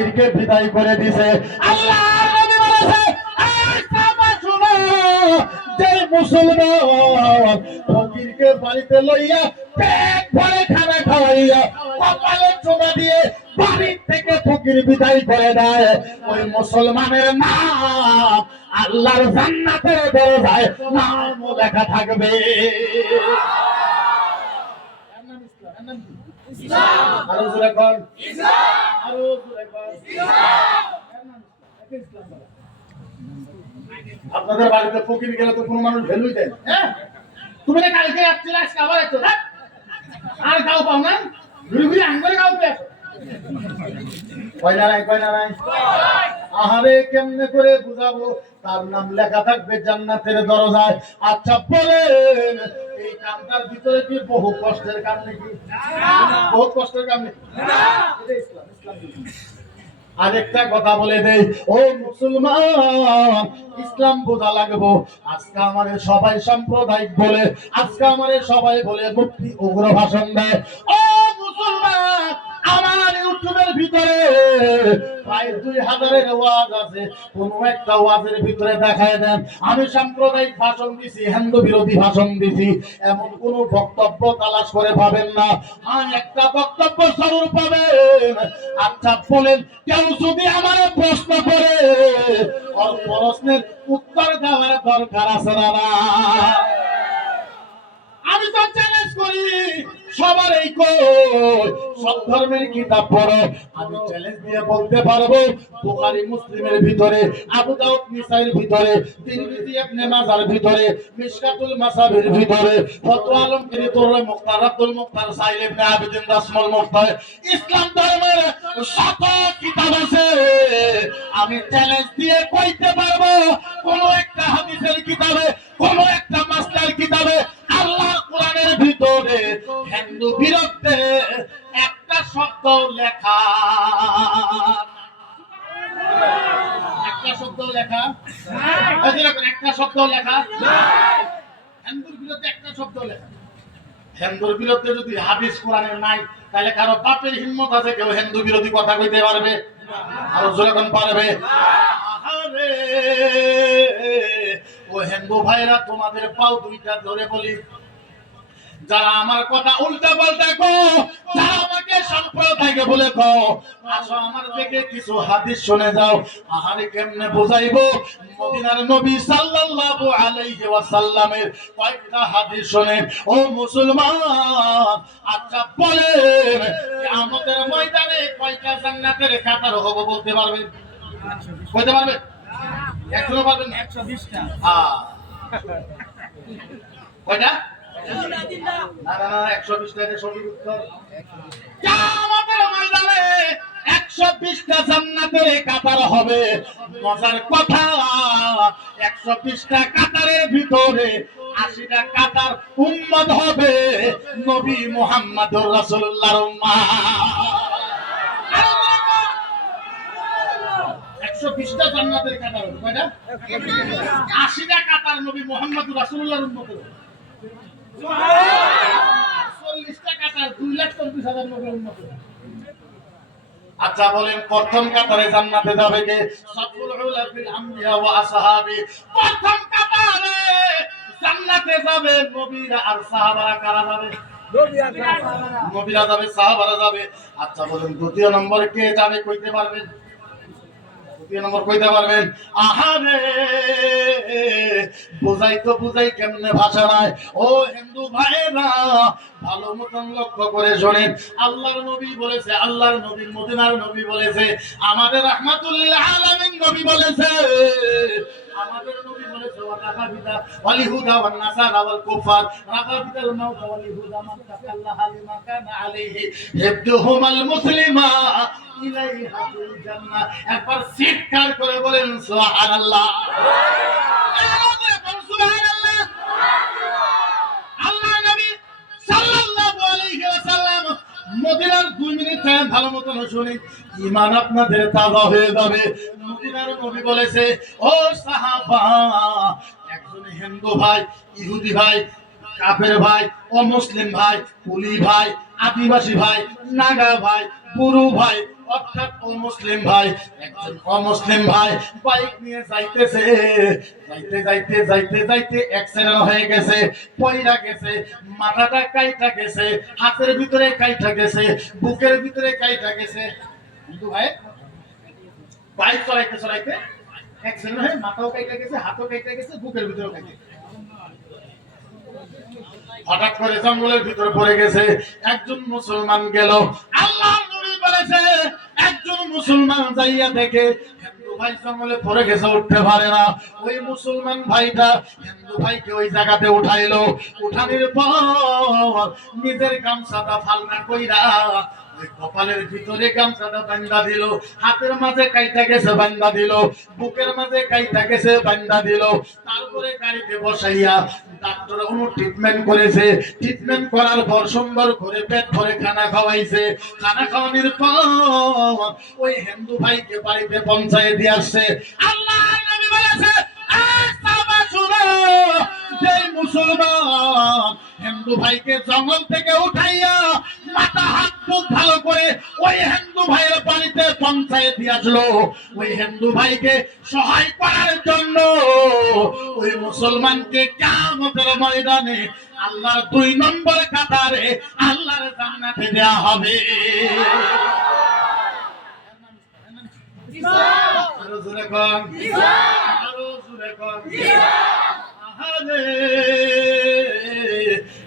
ফকিরকে বিদায় করে দিছে। আল্লাহ নবী বলেছে, শুনো, যে মুসলমান ফকিরকে বাড়িতে লইয়া পেট ভরে খানা খাওয়াইয়া কপালে চুমা দিয়ে বাড়ি থেকে ফকির বিদায় করে দেয়, ওই মুসলমানের নাম আল্লাহর জান্নাতের দরজায় নাম লেখা থাকবে। আরো জোরে বল ইসলাম, আরো জোরে বল ইসলাম। আপনাদের বাড়িতে ফকির গেলে তো কোনো মানুষ ভ্যালুই দেয় না। হ্যাঁ, তুমি না কালকে আসছিলে, আজকে আবার এসো, আর গাও পাও না, ঘুরে ঘুরে আঙ্গুরে গাও পেয়ে আসো। আহারে কেমনে করে বুঝাবো, তার নাম লেখা থাকবে জান্নাতের দরজায়। আচ্ছা বলেন, এই কামটার ভিতরে কি বহু কষ্টের কাম নাকি? বহু কষ্টের কাম নাকি? আরেকটা কথা বলে দেই, ও মুসলমান, ইসলাম বোঝা লাগবো। আজকে আমাদের সবাই সাম্প্রদায়িক বলে, আজকে আমাদের সবাই বলে মুফতি উগ্র ভাষণ দেয়। ও মুসলমান, আমার ইউটিউবের ভিতরে প্রায় 2000-এর ওয়াজ আছে, কোন একটা ওয়াজের ভিতরে দেখায় দেন আমি সাম্প্রদায়িক ভাষণ দিছি, হিন্দু বিরোধী ভাষণ দিছি, এমন কোন বক্তব্য তালাশ করে পাবেন না। আর একটা বক্তব্য জরুর পাবেন। আচ্ছা বলেন, কেউ যদি আমার প্রশ্ন করে, ওর প্রশ্নের উত্তর দেওয়ার দরকার আছে না? আমি তো চ্যালেঞ্জ করি সবার, এই কই সব ধর্মের কিতাব পড়ো, আমি চ্যালেঞ্জ দিয়ে বলতে পারবো বুখারী মুসলিমের ভিতরে, আবু দাউদ নিসাইর ভিতরে, তিরমিজি ইবনে মাজার ভিতরে, মিশকাতুল মাসাবির ভিতরে, ফতোয়া আলমগীর তুররা মুখতার আব্দুল মুখতার সাইল ইবনে আবিদিন রাসমুল মুফতি, ইসলাম ধর্মের শত কিতাব আছে। আমি চ্যালেঞ্জ দিয়ে কইতে পারবো কোন একটা হাদিসের কিতাবে, কোন একটা মাসলার কিতাবে আল্লাহ কোরআনের ভিতরে হিন্দু বিরুদ্ধে একটা শব্দ লেখা, একটা শব্দ লেখা, একটা শব্দ লেখা হিন্দুর বিরুদ্ধে, একটা শব্দ লেখা। হিন্দুর বিরুদ্ধে যদি হাদিস কোরআনের নাই, তাহলে কারো বাপের হিম্মত আছে কেউ হিন্দু বিরোধী কথা কইতে পারবে? আর যখন পারবে, আহারে ও হিন্দু ভাইরা, তোমাদের পাও দুইটা ধরে বলি, যারা আমার কথা উল্টা পাল্টা কো, যারা আমাকে সাম্প্রদায়িক বলে কো, আসো আমার থেকে কিছু হাদিস শুনে যাও। আহারে কেমনে বুঝাইবো, মদিনার নবী সাল্লাল্লাহু আলাইহি ওয়াসাল্লামের কয়টা হাদিস শুনেন ও মুসলমান। আচ্ছা বলেন, কিয়ামতের ময়দানে কয়টা জান্নাতের কাতার হবে বলতে পারবেন? বলতে পারবেন? এখনো পারবেন? 120টা। হ্যাঁ, কয়টা? না না, 120টা সঠিক উত্তর। কিয়ামতের ময়দানে 120টা জান্নাতের কাতার হবে। মজার কথা, 120টা কাতারের ভিতরে 80টা কাতার উম্মত হবে নবী মুহাম্মদুর রাসূলুল্লাহর উম্মাহ। 120টা জান্নাতের কাতার হবে, কয়টা? 80টা কাতার নবী মুহাম্মদুর রাসূলুল্লাহর উম্মত হবে। 40টা কাতার 2,24,000 নবীর উম্মত হবে। আচ্ছা বলেন, প্রথম কাতারে জান্নাতে যাবে কে? সাফুল উলাফিল আমবিয়া ওয়া আসহাবি। প্রথম কাতারে জান্নাতে যাবে নবীরা আর সাহাবারা। কারা যাবে? নবীরা যাবে, সাহাবারা যাবে। আচ্ছা বলেন, দ্বিতীয় নম্বরে কে যাবে কইতে পারবেন? দ্বিতীয় নম্বর কইতে পারবেন? আহারে বুঝাই তো বুঝাই কেমনে ভাষা নাই। ও হিন্দু ভাইরা, ভালো মতন লক্ষ্য করে শোনেন। আল্লাহর নবী বলেছে, আল্লাহর নবী মদিনার নবী বলেছে, আমাদের রাহমাতুল আলামিন নবী বলেছে, আমাদের নবী বলেছে, ওয়ারাফিদা ওয়ালিহুদা ওয়ান নাসারা ওয়াল কুফার রাফিদাল মাউত ওয়ালিহুদা মান তাকাল্লাহা লিমা কানা আলাইহি হিবদুহুমাল মুসলিমা ইলাইহা ফিল জান্নাহ। একবার চিৎকার করে বলেন সুবহানাল্লাহ। সুবহানাল্লাহ। আল্লাহ নবী সাল্লাল্লাহু আলাইহি ওয়াসাল্লাম মদিনার 2 মিনিট ভালো মতন শুনি, ঈমান আপনাদের তাজা হয়ে যাবে। মদিনার নবী বলেছে, ও সাহাবা, একজন হিন্দু ভাই, ইহুদি ভাই, কাফের ভাই, অমুসলিম ভাই, কুলি ভাই, আদিবাসী ভাই, নাগা ভাই, বুরু ভাই, অর্থাৎ অমুসলিম ভাই, একজন অমুসলিম ভাই বাইক নিয়ে যাইতেছে, যাইতে যাইতে যাইতে যাইতে অ্যাক্সিডেন্ট হয়ে গেছে, পয়রা গেছে, মাথাটা কাইটা গেছে, হাতের ভিতরে কাইটা গেছে, বুকের ভিতরে কাইটা গেছে। কিন্তু ভাই বাইক চালাইতে চালাইতে অ্যাক্সিডেন্ট হয়ে মাথাও কাইটা গেছে, হাতও কাইটা গেছে, বুকের ভিতরেও কাইটা গেছে। হঠাৎ করে জঙ্গলের ভিতরে পড়ে গেছে। একজন মুসলমান গেল, আল্লাহর নবী বলেছে একজন মুসলমান যাইয়া দেখে হিন্দু ভাই জঙ্গলে পড়ে গেছে, উঠতে পারে না। ওই মুসলমান ভাইটা হিন্দু ভাইকে ওই জায়গাতে উঠাইলো, উঠানোর পর নিজের গামছাটা ফালনা কইরা কপালের ভিতরে গামছাটা বান্ধা দিল, হাতের মাঝে কাইটা গেছে বান্ধা দিল, বুকের মাঝে কাইটা গেছে বান্ধা দিল। তারপরে গাড়িতে বসাইয়া ডাক্তার ট্রিটমেন্ট করেছে। ট্রিটমেন্ট করার পর সুন্দর করে পেট ভরে খানা খাওয়াইছে। খানা খাওয়ানোর পর ওই হিন্দু ভাইকে বাড়িতে পৌঁছায় দিয়ে আসছে। আল্লাহর নবী বলেছে যেই মুসলমান হিন্দু ভাইকে জঙ্গল থেকে উঠাইয়া মাথা হাত মুখ ভালো করে ওই হিন্দু ভাইয়ের বাড়িতে পৌঁছায় দিয়ে আসলো, ওই হিন্দু ভাইকে সহায় করার জন্য ওই মুসলমানকে কিয়ামতের ময়দানে আল্লাহর 2 নম্বর কাতারে আল্লাহর জান্নাতে দেয়া হবে। আরো জোরে কোন, আরো জোরে কোন। আহারে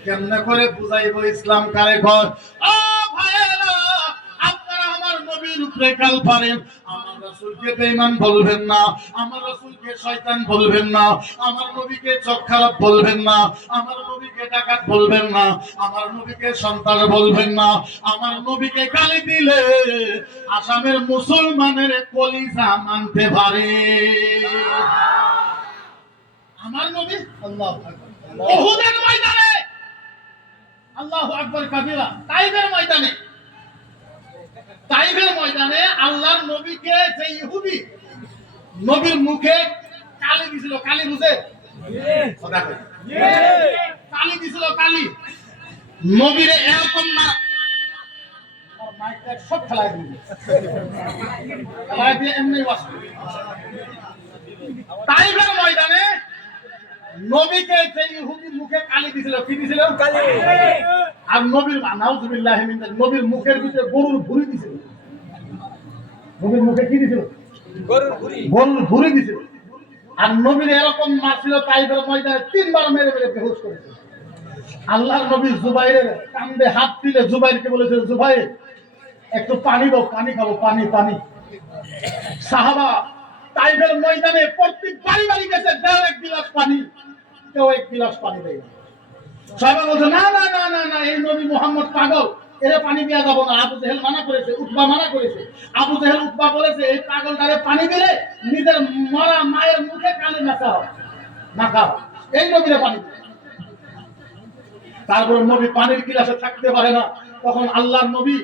কেমনে করে বুঝাইবো ইসলাম কারে ঘর? ও ভাইয়েরা, আপনারা আমার নবীর উপরে কাল পারেন, আমার রাসূলকে বেঈমান বলবেন না, আমার রাসূলকে শয়তান বলবেন না, আমার নবীকে চোখ খারাপ বলবেন না, আমার নবীকে ডাকাত বলবেন না, আমার নবীকে সন্তান বলবেন না। আমার নবীকে গালি দিলে আসামের মুসলমানের কলিজা মানতে পারে। আমার নবী আল্লাহু আকবার, উহুদের ময়দানে আল্লাহু আকবার কাবীরা, তাইফের ময়দানে, তাইফের ময়দানে আল্লাহর নবীকে যে ইহুদি নবীর মুখে কালি দিছিল, কালি বুঝে কথা কই, কালি দিছিল, কালি নবীরে এরকম না মাইকটা সব খেলাই দিবে, খেলাই দিয়ে এমনি ওয়াজ করে। তাইফের ময়দানে নবীকে যে ইহুদি মুখে কালি দিছিল, কি দিছিল? কালি। আর নবীর নাউজুবিল্লাহ মিন যালিক, নবীর মুখের ভিতরে গরুর ভুঁড়ি দিছিল। নবীর মুখে কি দিছিল? গরুর ভুঁড়ি, গরুর ভুঁড়ি দিছিল। আর নবীর এরকম মারছিল, তাইফের ময়দানে 3 বার মেরে মেরে বেহুশ করেছে। আল্লাহর নবী জুবাইরের কাঁধে হাত দিলে জুবাইরকে বলেছিল, জুবাইর একটু পানি দাও, পানি খাবো, পানি পানি। সাহাবা তাইফের ময়দানে প্রত্যেক বাড়ি বাড়ি গেছে, দাও 1 গিলাস পানি, কেউ 1 গিলাস পানি দেয় না। সাহাবা বলছে না না না না না, এই নবী মুহাম্মদ পাগল, এর পানি দেওয়া যাবে না। আবু জেহেল মানা করেছে, উতবা মানা করেছে। আবু জেহেল উতবা বলেছে এই পাগলটারে পানি দিলে নিজের মরা মায়ের মুখে কালি মাখা হয়, মাখা হয়, এই নবীরে পানি দিলে। তারপর নবী পানির গিলাসে থাকতে পারে না, তখন আল্লাহর নবী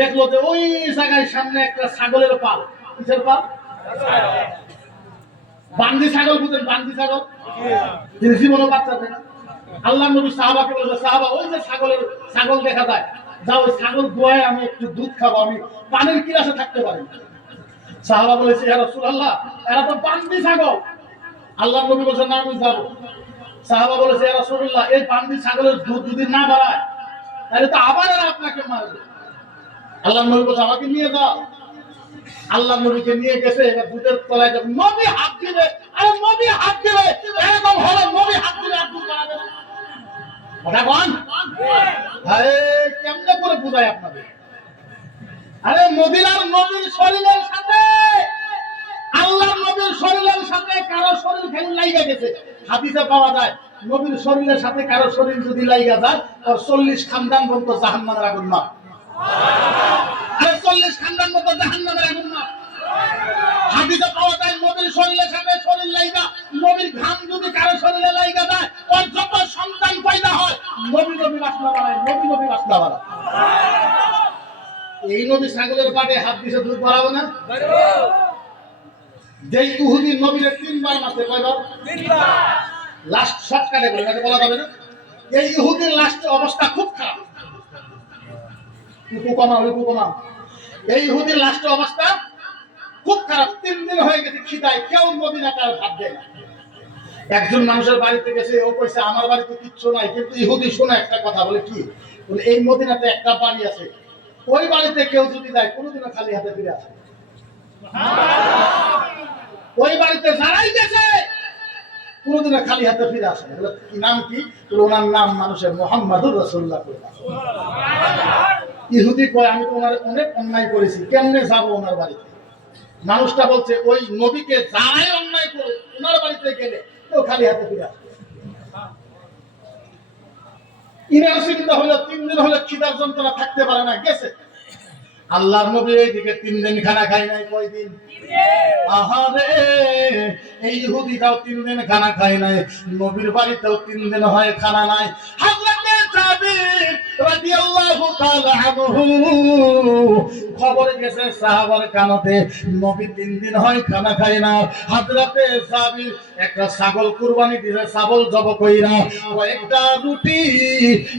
দেখলো যে ওই জায়গায় সামনে একটা ছাগলের পাল। কিসের পাল? বান্দি ছাগল, বুঝেন বান্দি ছাগল, তিনি জীবনও বাচ্চা দেয় না। আল্লাহর নবী সাহাবাকে বলেছে, সাহাবা ওই যে ছাগল দেখা যায়, যাও ওই ছাগল দোয়ায় আমি একটু দুধ খাবো, আমি পানির গিলাসে থাকতে পারি। সাহাবা বলেছে ইয়া রাসূলুল্লাহ, এরা তো বান্দি ছাগল। আল্লাহর নবী বলেছে না, আমি যাবো। সাহাবা বলেছে ইয়া রাসূলুল্লাহ, এই বান্দি ছাগলের দুধ যদি না বাড়ায় তাহলে তো আবার এরা আপনাকে মারবে। আল্লাহর নবী বলেছে আমাকে নিয়ে যাও। আল্লাহর নবীকে নিয়ে গেছে, এবার দুধের তলায় যখন নবী হাত দিবে, আরে নবী হাত দিবে, এরকম হলো নবী হাত দিলে আর দুধ বাড়াবে না। কথা কোন? আরে কেমনে করে বুঝাই আপনাদের? আরে মদিনার নবীর শরীরের সাথে আল্লাহর নবীর শরীরের সাথে কারো শরীর খালি লাইগা গেছে। হাদিসে পাওয়া যায় নবীর শরীরের সাথে কারো শরীর যদি লাইগা যায়, তার 40 খানদান পর্যন্ত জাহান্নামের আগুন না। আরে 40 খানদান পর্যন্ত জাহান্নামের আগুন না। হাদিসে পাওয়া যায় নবীর শরীরের সাথে শরীর লাইগা, নবীর ঘাম যদি কারো শরীরে লাইগা যায়, ওর যত সন্তান পয়দা হয় নবী নবী বাসনা বাড়ায়, নবী নবী বাসনা বাড়ায়। এই নবী ছাগলের পাটে হাত দিছে, দুধ বাড়াবো না? যে ইহুদি নবীর 3 বার মারছে, কয়বার? 3 বার। লাস্ট শর্টকাটে বলে এটা বলা যাবে না। এই ইহুদির লাস্ট অবস্থা খুব খারাপ। উপকমা এই ইহুদির লাস্ট অবস্থা খুব খারাপ। 3 দিন হয়ে গেছে খিদায়, কেউ মদিনাতে আর ভাত দেয় না। একজন মানুষের বাড়িতে গেছে, ও কইছে আমার বাড়িতে কিচ্ছু নাই, কিন্তু ইহুদি শুনে একটা কথা বলে, কি বলে, এই মদিনাতে একটা বাড়ি আছে, ওই বাড়িতে কেউ যদি যায় কোনোদিনও খালি হাতে ফিরে আসে। ওই বাড়িতে যারাই গেছে কোনোদিনও খালি হাতে ফিরে আসে। কি নাম কি? ওনার নাম মানুষের মুহাম্মাদুর রাসূলুল্লাহ। ইহুদি কয় আমি তো ওনার অনেক অন্যায় করেছি, কেমনে যাবো ওনার বাড়িতে? মানুষটা বলছে ওই নবীকে যারাই অন্যায় করে ওনার বাড়িতে গেলে কেউ খালি হাতে ফিরে আসে। ইনার চিন্তা হলো 3 দিন হলে খিদার যন্ত্রণা থাকতে পারে না, গেছে। আল্লাহর নবী এইদিকে 3 দিন খানা খায় নাই। কয় দিন? আহারে, এই ইহুদিটাও 3 দিন খানা খায় নাই। নবীর বাড়িতেও 3 দিন হয় খানা নাই। হযরতে জাবির রাদিয়াল্লাহু তাআলা আনহু খবর গেছে সাহাবার কানতে, নবী 3 দিন হয় খানা খায় না। হযরতে জাবির একটা ছাগল কুরবানি দিয়েছে, ছাগল জব কইরা কয়েকটা রুটি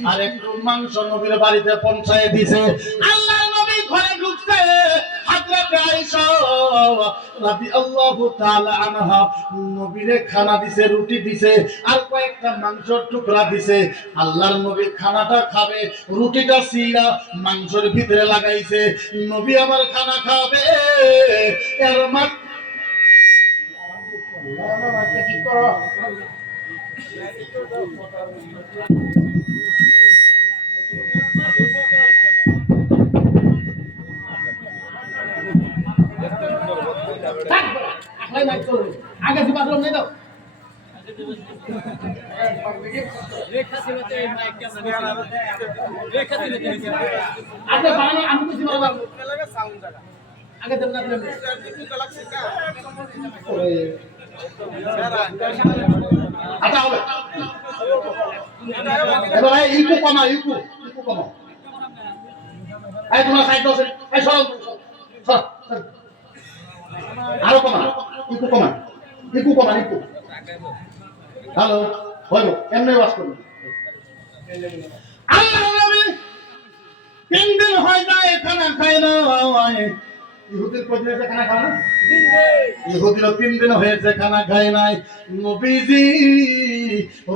আর একটু মাংস নবীর বাড়িতে পৌঁছায় দিয়েছে। আল্লাহ নবী ঘরে ঢুকছে, হযরতে আয়েশা রাদিয়াল্লাহু তাআলা আনহা নবীরে খানা দিছে, রুটি দিছে আর কয়েকটা মাংসের টুকরা দিছে। আল্লাহর নবী খানাটা খাবে, রুটিটা সিরা মাংসের ভিতরে লাগাইছে। নবী আমার খানা খাবে, এর মাত্র কি করো? আগে দিবা নেই দাও। আচ্ছা বানানো আমি কিছু বলবো আগে দেব না দিলে আচ্ছা হবে। এবার ইকু কমা, ইকু কমা। এই তোমার সাইড দাও, এই সরো সর, আরো কমা, ইকু কমা, ইকু কমা, ইকু। হ্যালো, হইব এমনি ওয়াজ করুন। আল্লাহ নবী 3 দিন হয়ে যায় খানা খায় না। ইহুদির কয়দিন খানা খায় না? 3 দিন। ইহুদিরও 3 দিন হয়েছে খানা খায় নাই। নবীজি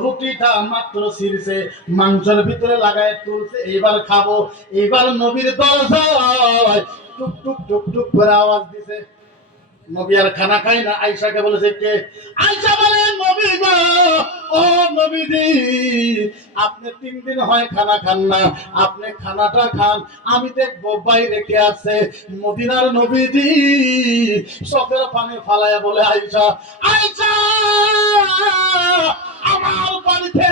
রুটিটা মাত্র ছিঁড়ছে, মাংসের ভিতরে লাগায় তুলছে, এইবার খাবো। এইবার নবীর দরজায় টুক টুক টুক টুক করে আওয়াজ দিছে। নবী আর খানা খায় না। আয়েশাকে বলেছে কে? আয়েশা বলে নবী গো, ও নবীজি আপনি 3 দিন হয় খানা খান না, আপনি খানাটা খান, আমি দেখবো বাইরে কে আছে। মদিনার নবীজি চোখের পানি ফালায়া বলে আয়েশা, আয়েশা আমার বাড়িতে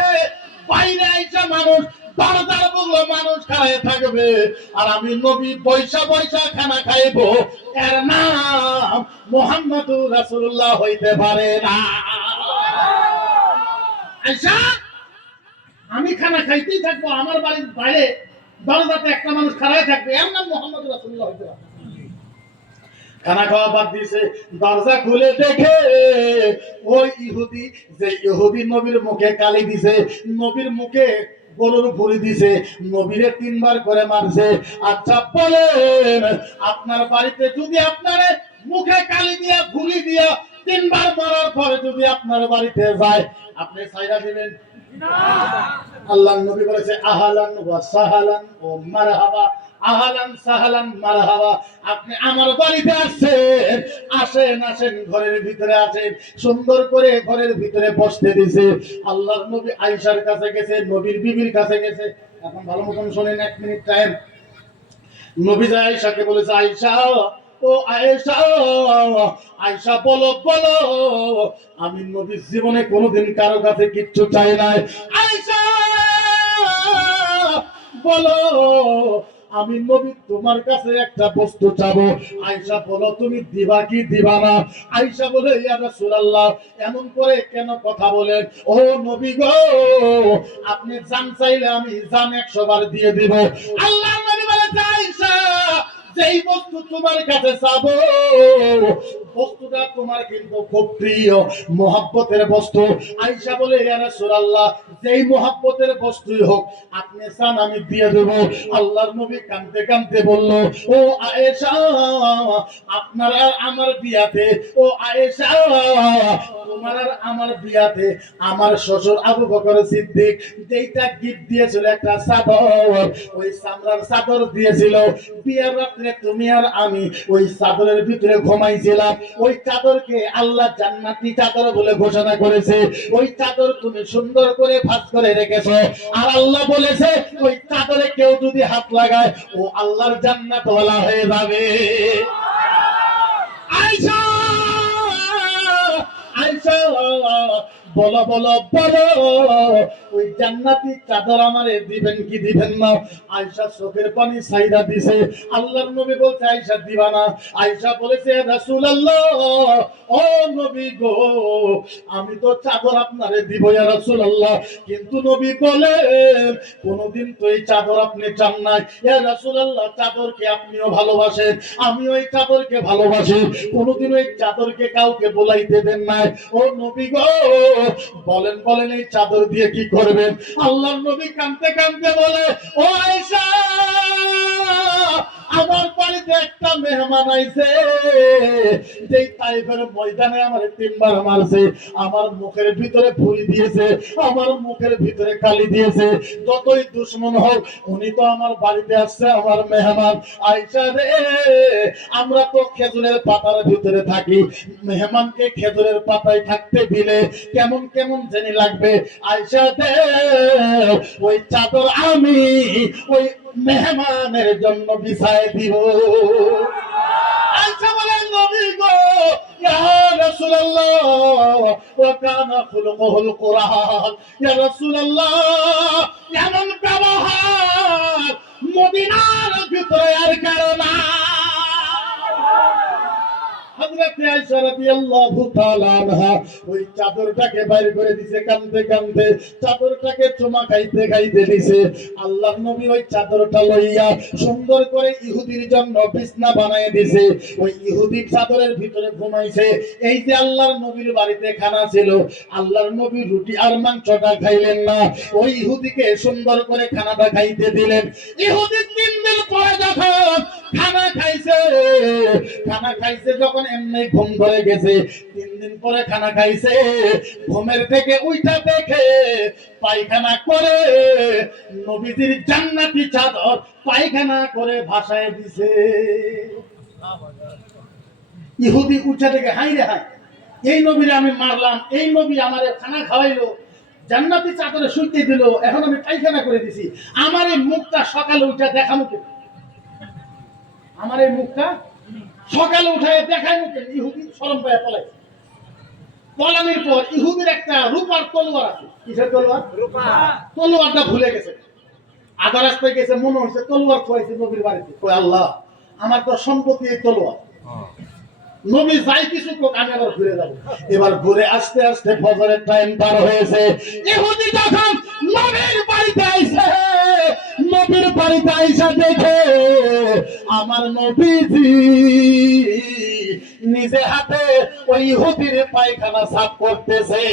বাইরে আয়েশা মানুষ দরজার বুগলো মানুষ খায় থাকবে আর আমি নবী পয়সা পয়সা খানা খাইবো, এর নাম মুহাম্মাদুর রাসূলুল্লাহ হইতে পারে না। আয়েশা আমি খানা খাইতেই থাকবো, আমার বাড়ির বাইরে দরজাতে একটা মানুষ খাড়ায় থাকবে, এর নাম মুহাম্মাদুর রাসূলুল্লাহ হইতে পারে। খানা খাওয়া বাদ দিয়েছে, দরজা খুলে দেখে ওই ইহুদি, যে ইহুদি নবীর মুখে কালি দিছে, নবীর মুখে গরুর ভুঁড়ি দিছে, নবীরে 3 বার করে মারছে। আচ্ছা বলেন, আপনার বাড়িতে যদি আপনার মুখে কালি দিয়া ভুঁড়ি দিয়া 3 বার মারার পরে যদি আপনার বাড়িতে যায়, আপনি ছাইরা দিবেন? আল্লাহর নবী বলেছে আহলান ওয়া সাহালান ও মারহাবা, আহলান সাহালান মারহাবা। আপনি আমার বাড়িতে আসছেন, আসেন আসেন, ঘরের ভিতরে আসেন। সুন্দর করে ঘরের ভিতরে বসতে দিয়েছে। আল্লাহর নবী আয়েশার কাছে গেছে, নবীর বিবির কাছে গেছে। এখন ভালো মতন শুনেন, 1 মিনিট টাইম। নবী আয়েশাকে বলেছে, আয়েশা ও আয়েশা, আয়েশা বলো বলো, আমি নবীর জীবনে কোনোদিন কারো কাছে কিচ্ছু চাই নাই। আয়েশা বলো, আমি নবী তোমার কাছে একটা বস্তু চাবো। আয়েশা বলো তুমি দিবা কি দিবা না? আয়েশা বলে ইয়া রাসূলুল্লাহ এমন করে কেন কথা বলেন? ও নবী গো, আপনি জান চাইলে আমি জান 100 বার দিয়ে দিব। আল্লাহর নবী বলে আয়েশা যেই বস্তু তোমার কাছে চাবো বস্তুটা তোমার কিন্তু খুব প্রিয় মহব্বতের বস্তু। আয়েশা বলে ইয়া রাসূলুল্লাহ যেই মহব্বতের বস্তুই হোক আপনি চান আমি দিয়ে দেব। আল্লাহর নবী কাঁদতে কাঁদতে বলল ও আয়েশা আপনার আর আমার বিয়াতে, ও আয়েশা তোমার আর আমার বিয়াতে আমার শ্বশুর আবু বকর সিদ্দিক যেইটা গিফট দিয়েছিল একটা চাদর, ওই চামড়ার চাদর দিয়েছিল। বিয়ার রাত্রে তুমি আর আমি ওই চাদরের ভিতরে ঘুমাইছিলাম। ওই চাদরকে আল্লাহ জান্নাতি চাদর বলে ঘোষণা করেছে। ওই চাদর তুমি সুন্দর করে ভাঁজ করে রেখেছো। আর আল্লাহ বলেছে ওই চাদরে কেউ যদি হাত লাগায় ও আল্লাহর জান্নাত ওয়ালা হয়ে যাবে। আয়েশা আয়েশা বলো বলো বলো ওই জান্নাতি চাদর আমারে দিবেন কি দিবেন না? আয়েশা চোখের পানি ছাইরা দিছে। আল্লাহর নবী বলছে আয়েশা দিবা না? আয়েশা বলেছে রাসূলুল্লাহ ও নবী গো আমি তো চাদর আপনারে দিব ইয়া রাসূলুল্লাহ, কিন্তু নবী বলেন কোনদিন তো এই চাদর আপনি চান নাই। ইয়া রাসূলুল্লাহ চাদরকে আপনিও ভালোবাসেন, আমি ওই চাদরকে ভালোবাসি, কোনদিন ওই চাদরকে কাউকে বলাইতে দেন নাই। ও নবী গো বলেন বলেন এই চাদর দিয়ে কি করবেন? আল্লাহর নবী কাঁদতে কাঁদতে বলে ও আয়েশা আমার বাড়িতে একটা মেহমান আইছে, যেই তাইফের ময়দানে আমার তিনবার মারছে, আমার মুখের ভিতরে ফুলি দিয়েছে, আমার মুখের ভিতরে কালি দিয়েছে। যতই দুশমন হোক উনি তো আমার বাড়িতে আসছে, আমার মেহমান। আয়েশা রে আমরা তো খেজুরের পাতার ভিতরে থাকি, মেহমানকে খেজুরের পাতায় থাকতে দিলে কেমন কেমন জানি লাগবে। আয়েশা দে ওই চাদর আমি ওই মেহমানের জন্য বিছায় দিব। আয়েশা বলেন নবী গো ইয়া রাসূলুল্লাহ ওয়া কানা খুলুকুল কুরআন। ইয়া রাসূলুল্লাহ এমন ব্যবহার মদিনার ভিতরে আর কারো না। হযরত আয়েশা রাদিয়াল্লাহু তাআলা আনহা ওই চাদরটাকে বাইর করে দিয়েছে কাঁদতে কাঁদতে, চাদরটাকে চুমা খাইতে খাইতে দিয়েছে। আল্লাহর নবী ওই চাদরটা লইয়া সুন্দর করে ইহুদির জন্য বিছনা বানায় দিয়েছে। ওই ইহুদির চাদরের ভিতরে ঘুমাইছে। এই যে আল্লাহর নবীর বাড়িতে খানা ছিল, আল্লাহর নবী রুটি আর মাংসটা খাইলেন না, ওই ইহুদিকে সুন্দর করে খানাটা খাইতে দিলেন। ইহুদি 3 দিন পরে যখন খানা খাইছে, খানা খাইছে যখন এমনি ঘুম ধরে গেছে, 3 দিন পরে খানা খাইছে, ঘুমের থেকে উইঠা দেখে পায়খানা করে নবীজির জান্নাতি চাদর পায়খানা করে ভাসায় দিছে। ইহুদি উঠা থেকে হাই রে হাই, এই নবীরে আমি মারলাম, এই নবী আমারে খানা খাওয়াইলো, জান্নাতি চাদরে শুইতে দিল, এখন আমি পায়খানা করে দিছি, আমার এই মুখটা সকালে উঠা দেখানো কেন? আমার এই মুখটা সকালে উঠায় দেখায় মুখে। ইহুদি শরম পায় পলাই। পলানির পর ইহুদির একটা রূপার তলোয়ার আছে। কিসের তলোয়ার? রূপা। তলোয়ারটা ভুলে গেছে, আধা রাস্তায় গেছে, মনে হচ্ছে তলোয়ার খোয়াইছে নবীর বাড়িতে। কই আল্লাহ আমার তো সম্পত্তি এই তলোয়ার, নবী যাই কিছু কোক আমি আবার ঘুরে যাবো। এবার ঘুরে আস্তে আস্তে ফজরের টাইম পার হয়েছে। ইহুদি যখন নবীর বাড়িতে আইছে, নবীর বাড়িতে আইসা দেখে আমার নবীজি নিজে হাতে ওই ইহুদির পায়খানা সাফ করতেছে।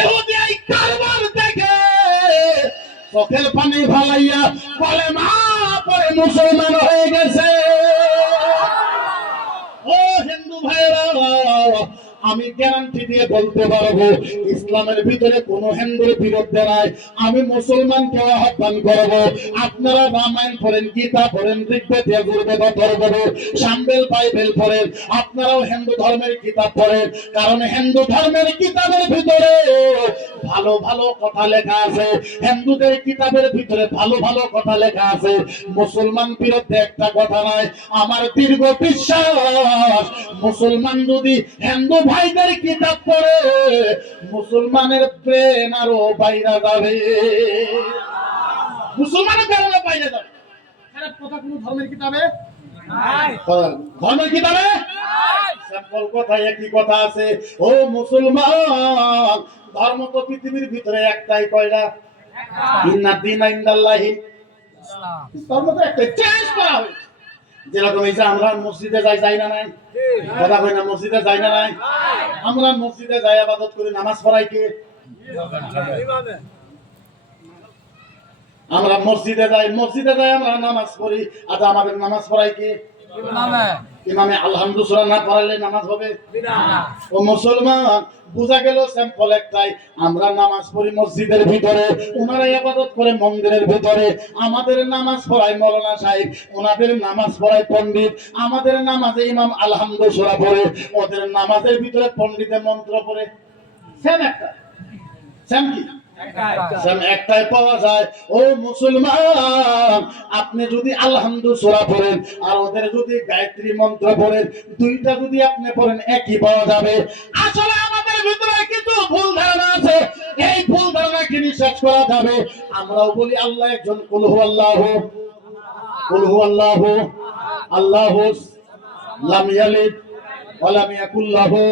ইহুদি এই কারবার দেখে চোখের পানি ভালাইয়া বলে মা পরে মুসলমান হয়ে গেছে। ও হিন্দু ভাইরা আমি গ্যারান্টি দিয়ে বলতে পারবো ইসলামের ভিতরে কোনো হিন্দুর বিরুদ্ধে নাই। আমি মুসলমানকে আহ্বান করব, আপনারা রামায়ণ পড়েন, গীতা পড়েন, ঋগ্বেদ যজুর্বেদ অথর্ববেদ সামবেদ বাইবেল পড়েন, আপনারাও হিন্দু ধর্মের কিতাব পড়েন, কারণ হিন্দু ধর্মের কিতাবের ভিতরে ভালো ভালো কথা লেখা আছে। হিন্দুদের কিতাবের ভিতরে ভালো ভালো কথা লেখা আছে। মুসলমান বিরুদ্ধে একটা কথা নাই। আমার দীর্ঘ বিশ্বাস মুসলমান যদি হিন্দু ভাইদের কিতাব পড়ে মুসলমানের ব্রেন আরো বাইরে যাবে, মুসলমানের ব্রেন আরো বাইরে যাবে। খারাপ কথা কোন ধর্মের কিতাবে নাই, ধর্মের কিতাবে সকল কথা একই কথা আছে। ও মুসলমান ধর্ম তো পৃথিবীর ভিতরে একটাই, কয়টা? ইন্না দীনা ইনদাল্লাহি ইসলাম। ধর্ম তো একটাই, চেঞ্জ করা হয়েছে। যেরকম এই যে আমরা মসজিদে যাই না নাই, কথা কই না, মসজিদে যাই না নাই, আমরা মসজিদে যাই ইবাদত করি, নামাজ পড়াই কে? আমরা মসজিদে যাই আমরা নামাজ পড়ি, আচ্ছা আমাদের নামাজ পড়াই কে? ইমামে আলহামদুলিল্লাহ সূরা না পড়ালে নামাজ হবে না। ও মুসলমান, বোঝা গেল স্যাম্পল একটাই, আমরা নামাজ পড়ি মসজিদের ভিতরে, ওনারা ইবাদত করে মন্দিরের ভিতরে, আমাদের নামাজ পড়ায় মাওলানা সাহেব, ওনাদের নামাজ পড়ায় পণ্ডিত, আমাদের নামাজে ইমাম আলহামদুলিল্লাহ সূরা পড়ে, ওদের নামাজের ভিতরে পণ্ডিতের মন্ত্র পড়ে। সেম একটা, সেম কি একটাই পাওয়া যায়। ও মুসলমান, আপনি যদি আলহামদুলিল্লাহ সূরা পড়েন আর ওদের যদি গায়ত্রী মন্ত্র পড়েন, দুইটা যদি আপনি পড়েন একই পাওয়া যাবে। আসলে আমাদের ভিতরে কিছু ভুল ধারণা আছে, এই ভুল ধারণাকে নিঃশেষ করা যাবে। আমরাও বলি আল্লাহ একজন, কুল হুয়াল্লাহু, কুল হুয়াল্লাহু আল্লাহু লাম ইয়ালিদ ওয়া লাম ইয়াকুল লাহু,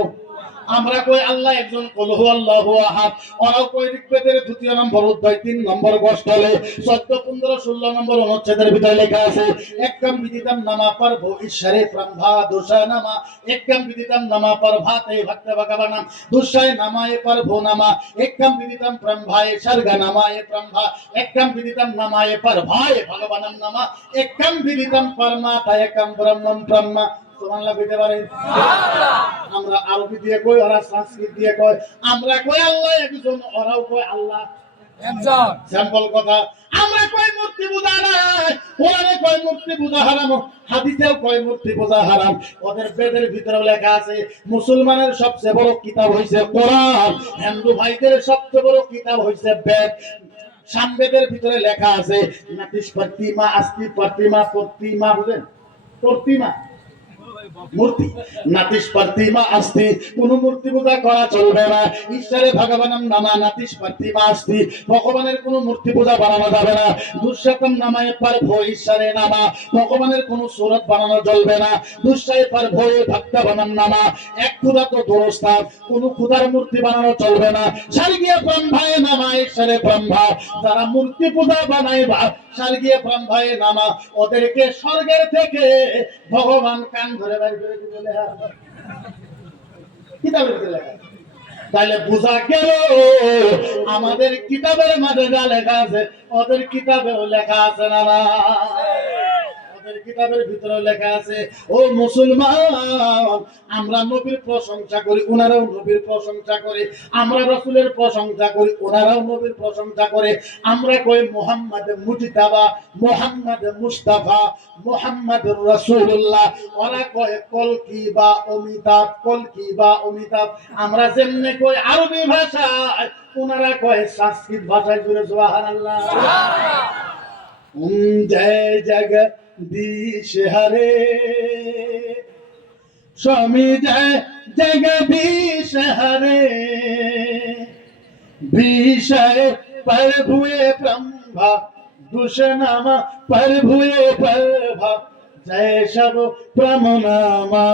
আমরা কই আল্লাহ একজন, কুল হুয়াল্লাহু আহাদ। ওরাও কই ঋগ্বেদের 2 নম্বর অধ্যায় 3 নম্বর গোষ্ঠলে 14, 15, 16 নম্বর অনুচ্ছেদের ভিতরে লেখা আছে, একম বিদিতম নামা পরভো ঈশ্বরে ব্রহ্মা দোষায় নামা, একম বিদিতম নামা পরভাতে ভক্ত ভগবানাম দোষায় নামায়ে পরভো নামা, একম বিদিতম ব্রহ্মায়ে সর্গ নামায়ে ব্রহ্মা, একম বিদিতম নামায়ে পরভায়ে ভগবানাম নামা, একম বিদিতম পরমাতা একম ব্রহ্মম ব্রহ্মা। সুবহানাল্লাহ কইতে পারেন? আমরা আরবি দিয়ে কই, ওরা সংস্কৃত দিয়ে কয়। আমরা কই আল্লাহ একজন, ওরাও কয় আল্লাহ একজন। স্যাম্পল কথা, আমরা কই মূর্তি পূজা নাই, ওরা কয় মূর্তি পূজা হারাম, হাদিসেও কয় মূর্তি পূজা হারাম। ওদের বেদের ভিতরে লেখা আছে মুসলমানের সবচেয়ে বড় কিতাব হইছে কোরআন, হিন্দু ভাইদের সবচেয়ে বড় কিতাব হইছে বেদ। সামবেদের ভিতরে লেখা আছে নাতিশ প্রতিমা আস্তি প্রতিমা, প্রতিমা বুঝেন, প্রতিমা মূর্তি, নাতিশ প্রতিমা আস্তি, কোন মূর্তি পূজা করা চলবে না। ঈশ্বরে ভগবানম নামা নাতিশ প্রতিমা আস্তি, ভগবানের কোন মূর্তি পূজা বানানো যাবে না। দুঃশতম নামায়ে পরভো ঈশ্বরে নামা, ভগবানের কোন সূরত বানানো চলবে না। দুঃশায়ে পরভো ভক্তবনম নামা, এক খোদা তো দোস্তার, কোন খোদার মূর্তি বানানো চলবে না। স্বর্গীয় ব্রহ্মায়ে নামা ঈশ্বরে ব্রহ্মা, যারা মূর্তি পূজা বানায় স্বর্গীয় ব্রহ্মায়ে নামা, ওদেরকে স্বর্গের থেকে ভগবান কান ধরে বাইর করে দিলে কিতাবের ভিতরে লেখা। তাহলে বোঝা গেল আমাদের কিতাবের মাঝে যা লেখা আছে ওদের কিতাবেও লেখা আছে না? ওদের কিতাবের ভিতরে লেখা আছে। ও মুসলমান, আমরা নবীর প্রশংসা করি, ওনারাও নবীর প্রশংসা করে, আমরা রাসূলের প্রশংসা করি, ওনারাও নবীর প্রশংসা করে। আমরা কই মুহাম্মদ মুজতাবা, মুহাম্মদ মুস্তাফা, মুহাম্মদুর রাসূলুল্লাহ, ওরা কয় কলকি বা অমিতাভ, কলকি বা অমিতাভ। আমরা যেমনে কই আরবি ভাষায়, ওনারা কয় সংস্কৃত ভাষায়। জুড়ে সুবহানাল্লাহ। জয় জগদীশ হরে, স্বামী জয় জগদীশ হরে, বিষয় প্রভুয়ে ব্রহ্মা দুষনামা প্রভুয়ে প্রভা, জয় সব প্রমনামা।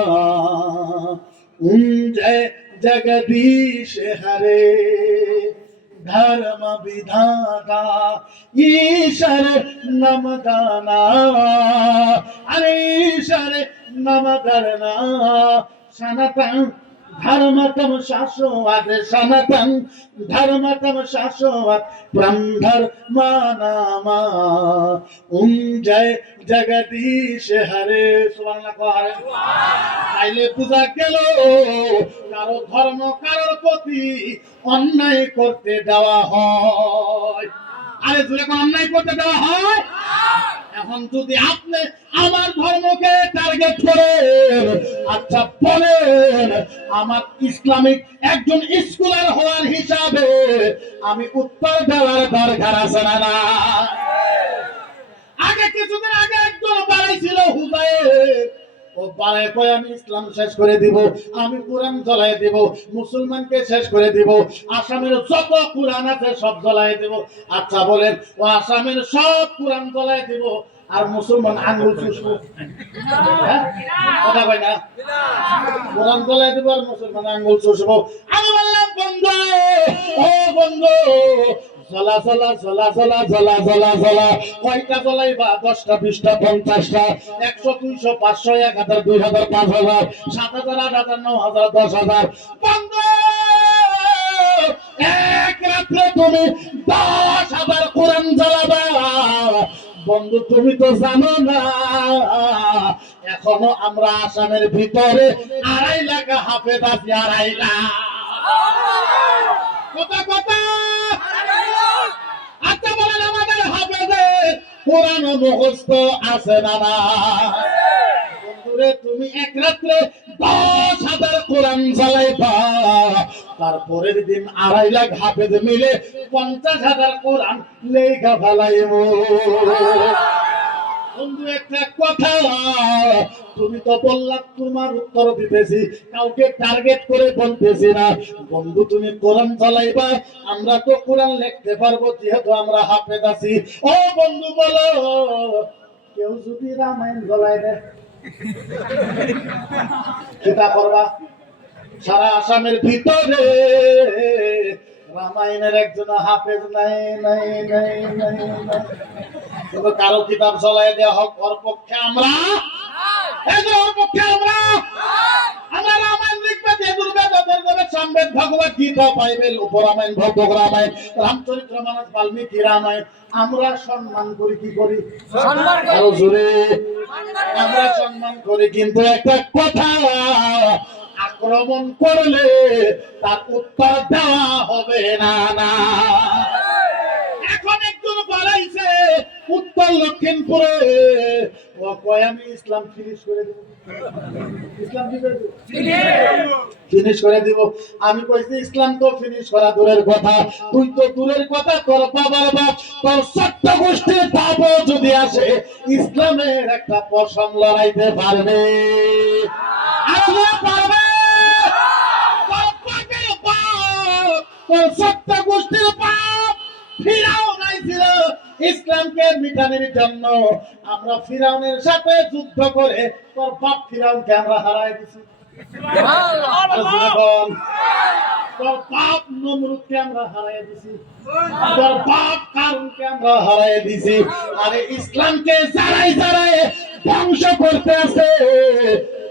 জয় জগদীশ হরে, ধর্ম বিধাতা ঈশ্বর নাম গানা, আরে ঈশ্বর নাম ধরনা, সনাতন ধর্মতম শাশ্বত, সনাতন ধর্মতম শাশ্বত ব্রহ্ম নামা। জয় জগদীশ হরে। সুবহানাল্লাহ কয়। তাইলে বুঝা গেল কারো ধর্ম কারোর প্রতি অন্যায় করতে দেওয়া হয়। আরে যখন অন্যায় করতে দেওয়া হয়, এখন যদি আপনি আমার ধর্মকে টার্গেট করেন, আচ্ছা বলেন আমার ইসলামিক একজন স্কলার হওয়ার হিসাবে আমি উত্তর দেওয়ার দরকার আছে না? আগে কিছুদিন আগে একজন বাড়াইছিল হুদায়ের, ও বাড়ায় কয় আমি ইসলাম শেষ করে দিব, আমি কোরআন জ্বলাই দিব, মুসলমানকে শেষ করে দিব, আসামের যত কোরআন আছে সব জ্বলাই দিব। আচ্ছা বলেন, ও আসামের সব কোরআন জ্বলাই দিব আর মুসলমান আঙ্গুল চুষবো? কথা কয় না? কোরআন জ্বলাই দিব আর মুসলমান আঙ্গুল চুষবো। আমি বললাম বন্ধু, ও বন্ধু, জ্বলা জ্বলা জ্বলা জ্বলা জ্বলা জ্বলা জ্বলা কয়টা জ্বলাইবা? 10টা 20টা 50টা 100 200 500 1000 2000 5000 7000 8000 9000 10000 বন্ধ। এক রাত্রে তুমি 10,000 কোরআন জ্বালাবা। বন্ধু তুমি তো জানো না এখনো আমরা আসামের ভিতরে 2.5 লাখ হাফেজ আছি। 2.5 লাখ কথা কথা। আচ্ছা বলেন আমাদের হাফেজে কোরআন মুখস্থ আছে না না? বন্ধুরে তুমি এক রাত্রে 10,000 কোরআন জ্বালাইবা, তারপরের দিন 2.5 লাখ হাফেজ মিলে 50,000 কোরআন লেখা ফেলাইব। বন্ধু একটা কথা, তুমি তো বললা তোমার উত্তর দিতেছি, কাউকে টার্গেট করে বলতেছি না। বন্ধু তুমি কোরআন চালাইবা, আমরা তো কোরআন লিখতে পারবো যেহেতু আমরা হাফেজ আছি। ও বন্ধু বলো, কেউ যদি রামায়ণ জ্বলাই দেয় সেটা করবা? সারা আসামের ভিতরে রামায়ণের একজন হাফেজ নাই নাই নাই নাই নাই। কিন্তু কারো কিতাব চলাই দেওয়া হোক ওর পক্ষে আমরা ওর পক্ষে আমরা রামায়ণ লিখবে, যজুর্বেদ অথর্ববেদ সামবেদ ভগবত গীতা বাইবেল উপরামায়ণ ভগবত রামায়ণ রামচরিত্র মানস বাল্মীকি রামায়ণ আমরা সম্মান করি। কি করি? আরো জোরে আমরা সম্মান করি। কিন্তু একটা কথা, আক্রমণ করলে তার উত্তর দেওয়া হবে না না। এখন একজন বলাইছে উত্তর লক্ষিমপুরে, ও কয় আমি ইসলাম ফিনিশ করে দেব। ইসলাম কি করে দেব? ফিনিশ করে দিব। আমি কইছি ইসলাম তো ফিনিশ করা দূরের কথা, তুই তো দূরের কথা, তোর বাবার বাপ তোর সত্য গোষ্ঠীর বাপও যদি আসে ইসলামের একটা পশম লড়াইতে পারবে? আর পারবে? সত্য গোষ্ঠীর বাপ ফিরাউন আইছিল ইসলামকে মিটানোর জন্য। আমরা ফিরাউনের সাথে যুদ্ধ করে তোর বাপ ফিরাউনকে আমরা হারাই দিছি। তোর বাপ নমরুদকে আমরা হারাই দিছি, তোর বাপ কারুনকে আমরা হারাই দিছি। আরে ইসলামকে যারাই যারাই ধ্বংস করতে আছে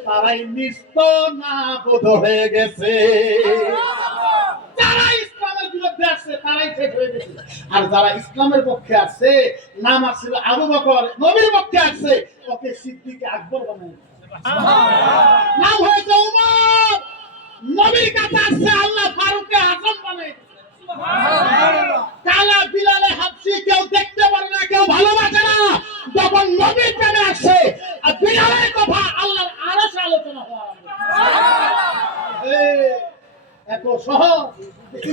তারাই নিস্ত না বোধ হয়ে গেছে। যারা ইসলামের বিরুদ্ধে আসছে তারাই শেষ হয়ে গেছে। আর যারা ইসলামের পক্ষে আসছে, নাম আসছিল আবু বকর, নবীর পক্ষে আসছে, ওকে সিদ্দিক আকবর বানাই, নাম হয়েছে উমর। নবীর কাছে আসছে আল্লাহ ফারুকে আজম বানাই। কালা বিলালে হাবশি কেউ দেখতে পারে না, কেউ ভালোবাসে না। যখন নবীর প্রেমে আসছে আর বিলালের কথা আল্লাহর আরশে আলোচনা হওয়া এত সহজ।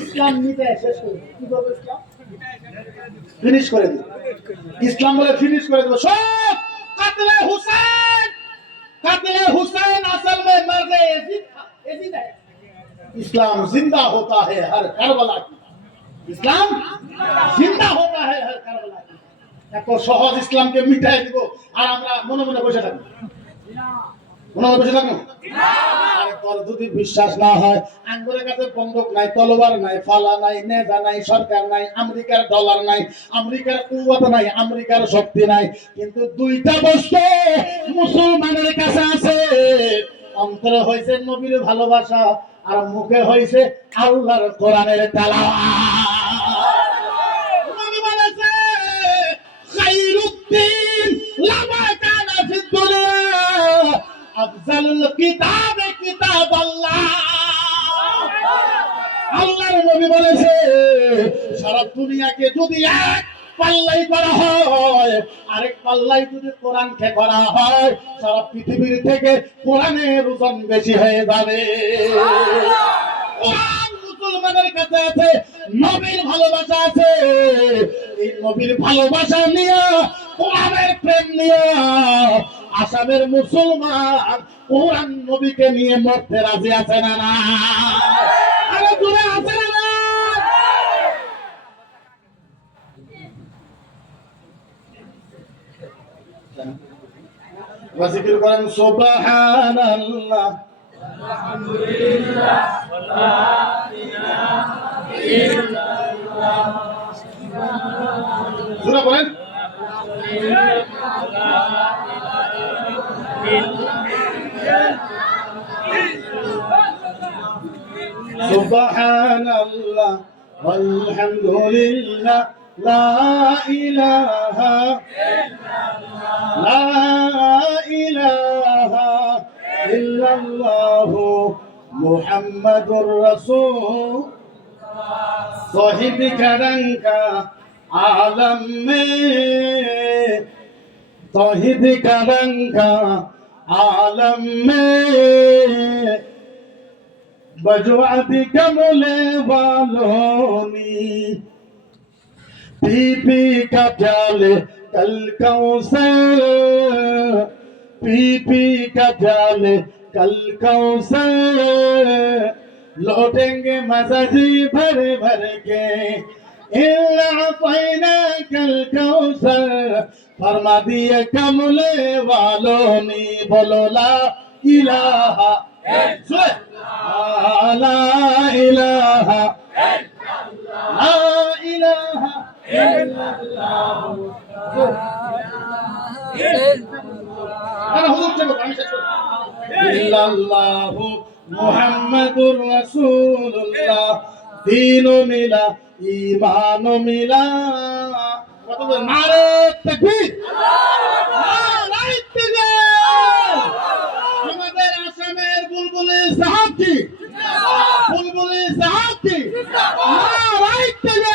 ইসলাম নিতে শেষ করে কি করবে? ইসলাম ফিনিশ করে দিবে। ইসলাম বলে ফিনিশ করে দেবো সব। কাতলে হুসেন, কাতলে হুসেন আসল में मर गए यजीद है। इस्लाम जिंदा होता है हर करबला की। इस्लाम जिंदा होता है हर करबला की। এত সহজ ইসলামকে মিটাই দিব আর আমরা মনে মনে বসে থাকবো? মনে মনে বসে থাকবো? তোর যদি বিশ্বাস না হয়, আঙ্গুরের কাছে বন্দুক নাই, তলোয়ার নাই, ফালা নাই, নেজা নাই, সরকার নাই, আমেরিকার ডলার নাই, আমেরিকার কুওয়াত নাই, আমেরিকার শক্তি নাই, কিন্তু দুইটা বস্তু মুসলমানের কাছে আছে। অন্তরে হয়েছে নবীর ভালোবাসা আর মুখে হয়েছে আল্লাহর কোরআনের তেলাওয়াত। নবী বলেছে খায়রুদ্দিন লামা কানা ফিদ দুনিয়া আফজালুল কিতাব কিতাব আল্লাহ। আল্লাহর নবী বলেছে সারা দুনিয়াকে যদি এক পাল্লাই করা হয়, আরেক পাল্লাই যদি কোরআনকে করা হয়, সারা পৃথিবীর থেকে কোরআনের ওজন বেশি হয়ে যাবে। কোরআন মুসলমানের কাছে আছে, নবীর ভালোবাসা আছে। এই নবীর ভালোবাসা নিয়ে, কোরআনের প্রেম নিয়ে আসামের মুসলমান কোরআন নবীকে নিয়ে মরতে রাজি আছে না না? আরে দূরে আছে না? জিকির করেন সুবহানাল্লাহ আলহামদুলিল্লাহ ওয়া লা ইলাহা ইল্লাল্লাহ জোরে বলেন। সুবহানাল্লাহ আলহামদুলিল্লাহ লা ইলাহা লা ইলাহা ইল্লাল্লাহু মুহাম্মাদুর রাসূল साहिब करम का आलम में तौहीद करम का आलम में बजवादी कमले वालों ने पी पी का प्याले कल कौसर पी पी का प्याले कल कौसर लौटेंगे मज़ाजी भर भर के इल्ला पैना कल कौसर फरमा दिए कमले वालों ने बोलो ला इलाहा ला इलाहा ला इलाहा इल्लल्लाह इल्लल्लाह मुहम्मदुर रसूलुल्लाह दीनो मिला ईमानो मिला नारे तकबीर नारे तकबीर আমাদের আসামের বুলবুলি সাহাব কি বুলবুলি সাহাব কি নারে তকবীর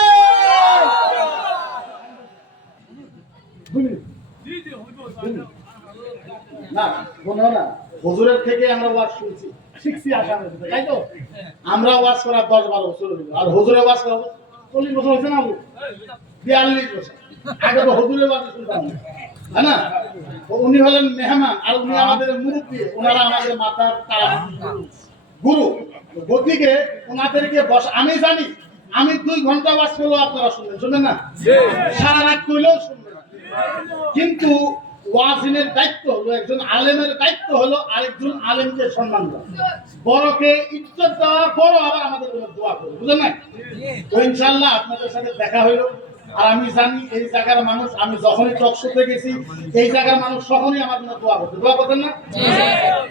না বলো না হুজুরের থেকে আমরা ওয়াজ শুনছি শিখছি আসামে তাই তো আমরা ওয়াজ করা 10-12 বছর হলো আর হুজুরের ওয়াজ করা 40 বছর হয়েছে না 42 বছর আগে তো হুজুরের ওয়াজ শুনতাম তাই না উনি হলেন মেহমান আর উনি আমাদের মুরব্বি ওনারা আমাদের মাতার তারা গুরু গতিকে ওনাদেরকে বস আমি জানি আমি 2 ঘন্টা ওয়াজ করলো আপনারা শুনবেন না সারা রাত কইলেও শুনবেন কিন্তু ওয়াজিনের দায়িত্ব হলো একজন আলেমের দায়িত্ব হলো আরেকজন আলেমকে সম্মান দেওয়া বড়কে ইজ্জত দেওয়া বড় আবার আমাদের জন্য দোয়া করে বুঝলেন না তো ইনশাআল্লাহ আপনাদের সাথে দেখা হলো আর আমি জানি এই জায়গার মানুষ আমি যখনই টকশোতে গেছি এই জায়গার মানুষ তখনই আমার জন্য দোয়া করতেন না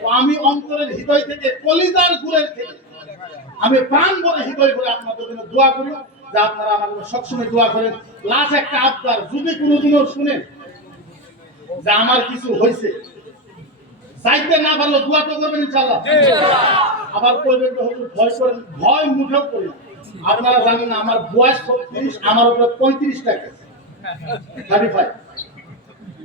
তো আমি অন্তরের হৃদয় থেকে কলিজার গুলের থেকে আমি প্রাণ ভরে হৃদয় করে আপনাদের জন্য দোয়া করি যে আপনারা আমার জন্য সবসময় দোয়া করেন লাস্ট একটা আবদার যদি কোনোদিনও শুনেন যে আমার কিছু হয়েছে চাইতে না পারলো দোয়া তো করবেন ইনশাআল্লাহ আবার করবেন তো ভয় করেন ভয় মুঠেও করি আপনারা জানেন আমার বয়স 36 আমার উপরে 35 টাকা 35